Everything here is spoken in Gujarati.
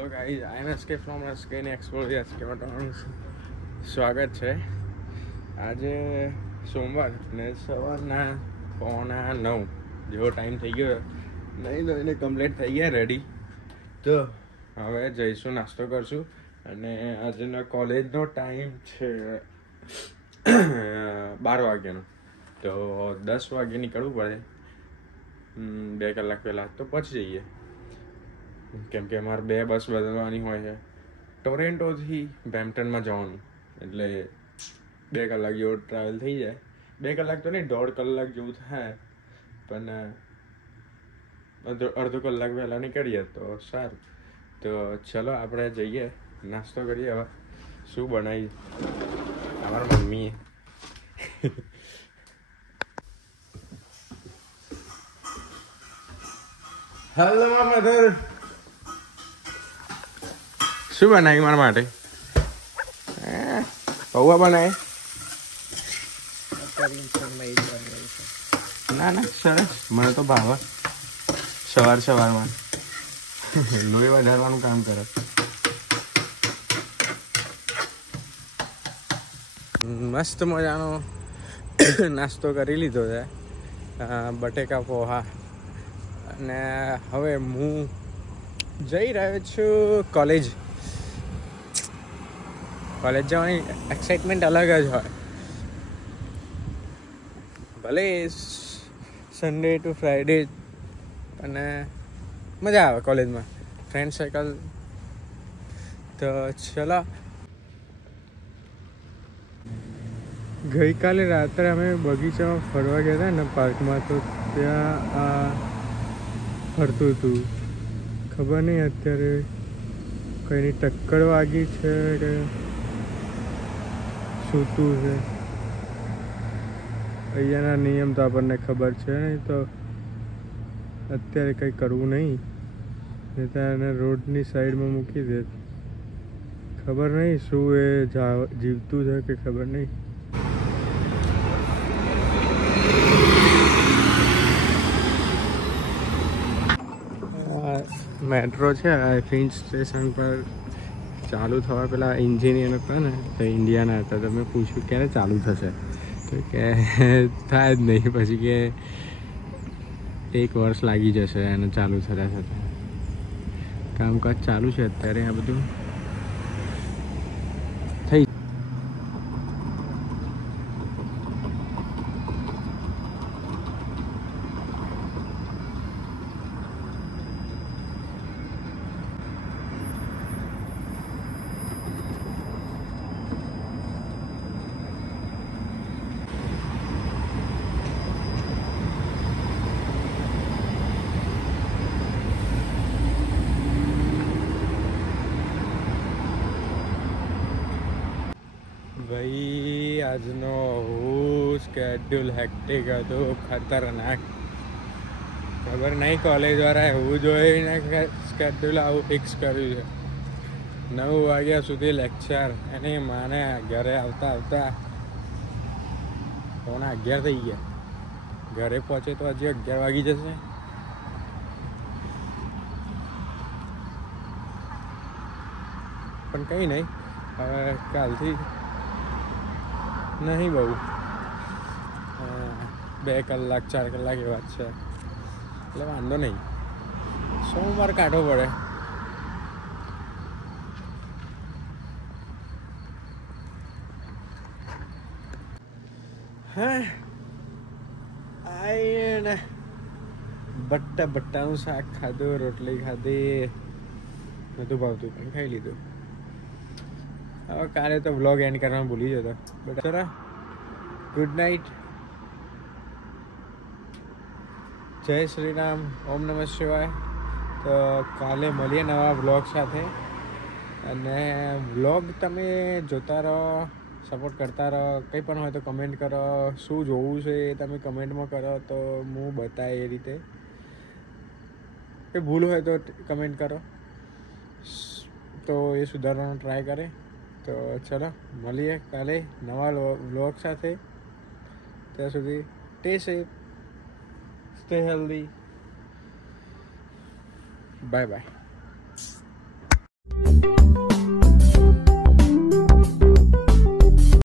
Hello guys, I am SK from SK ને એક્સપ્લોર એસકેમાં તમારું સ્વાગત છે. આજે સોમવાર ને સવારના 8:45 જેવો ટાઈમ થઈ ગયો. નહીં ધોઈને કમ્પ્લીટ થઈ ગયા રેડી. તો હવે જઈશું, નાસ્તો કરશું. અને આજનો કોલેજનો ટાઈમ છે 12 વાગ્યાનો. તો 10 વાગે નીકળવું પડે, 2 કલાક પહેલાં તો પહોંચી જઈએ. કેમ કે અમારે 2 બસ બદલવાની હોય છે. ટોરેન્ટોથી બ્રેમ્પટનમાં જવાનું, એટલે 2 કલાક જેવો ટ્રાવેલ થઈ જાય. 2 કલાક તો નહીં, 1.5 કલાક જેવું થાય, પણ અડધો કલાક પહેલાં નીકળીએ તો સારું. તો ચલો આપણે જઈએ, નાસ્તો કરીએ. હવે શું બનાવી અમારા મમ્મીએ. હેલો મધર, શું બનાવી મારા માટે? પૌવા બનાવે? ના ના, સરસ, મને તો ભાવે. સવારમાં લોહી વધારવાનું કામ કરે. મસ્ત મજાનો નાસ્તો કરી લીધો છે, બટેકા પોહા. અને હવે હું જઈ રહ્યો છું કોલેજ જવાની એક્સાઇટમેન્ટ અલગ જ હોય. ભલે સન્ડે ટુ ફ્રાઈડે, અને મજા આવે કોલેજમાં, ફ્રેન્ડ સર્કલ. તો ચલો. ગઈકાલે રાત્રે અમે બગીચામાં ફરવા ગયા હતા ને, પાર્કમાં. તો ત્યાં ફરતું હતું, ખબર નહીં અત્યારે કંઈની ટક્કર વાગી છે કે સૂતું છે. અહીંયાના નિયમ તો આપણને ખબર છે નહીં, તો અત્યારે કંઈ કરવું નહીં, નહીં તો એને રોડની સાઈડમાં મૂકી દે. ખબર નહીં શું એ જીવતું છે કે ખબર નહીં. મેટ્રો છે, ફિન્ચ સ્ટેશન પર ચાલુ થવા પેલા એન્જિનિયર હતા ને, તો ઇન્ડિયાના હતા. તો મેં પૂછ્યું ક્યારે ચાલુ થશે, તો કે થાય જ નહીં. પછી કે 1 વર્ષ લાગી જશે એને ચાલુ થતાં થતાં. કામકાજ ચાલુ છે અત્યારે, આ બધું થઈ. ભાઈ આજનો સ્કેડ્યુલ હેક્ટિક હતું, ખતરનાક. ખબર નહીં કોલેજવાળા એવું જોઈને સ્કેડ્યુલ આવું ફિક્સ કર્યું છે. 9 વાગ્યા સુધી લેક્ચર, એની માને ઘરે આવતા 11 થઈ ગયા. ઘરે પહોંચે તો હજી 11 વાગી જશે. પણ કંઈ નહીં, હવે કાલથી નહીં બહુ, 2 કલાક 4 કલાક એવા જ છે, એટલે વાંધો નહીં. સોમવાર કાઢવો પડે. હા, આઈને બટ્ટાનું શાક ખાધું, રોટલી ખાધી, નહોતું ભાવતું પણ ખાઈ લીધું. હવે કાલે તો વ્લોગ એન્ડ કરવાનું ભૂલી જતો. બટ ચલો, ગુડ નાઇટ, જય શ્રી રામ, ઓમ નમઃ શિવાય. તો કાલે મળીએ નવા વ્લોગ સાથે. અને વ્લોગ તમે જોતા રહો, સપોર્ટ કરતા રહો. કંઈ પણ હોય તો કમેન્ટ કરો, શું જોવું છે એ તમે કમેન્ટમાં કરો, તો હું બતાવે એ રીતે. કંઈ ભૂલ હોય તો કમેન્ટ કરો, તો એ સુધારવાનો ટ્રાય કરે. તો ચલો મળીએ કાલે નવા વ્લોગ સાથે. ત્યાં સુધી stay safe, stay healthy, bye bye.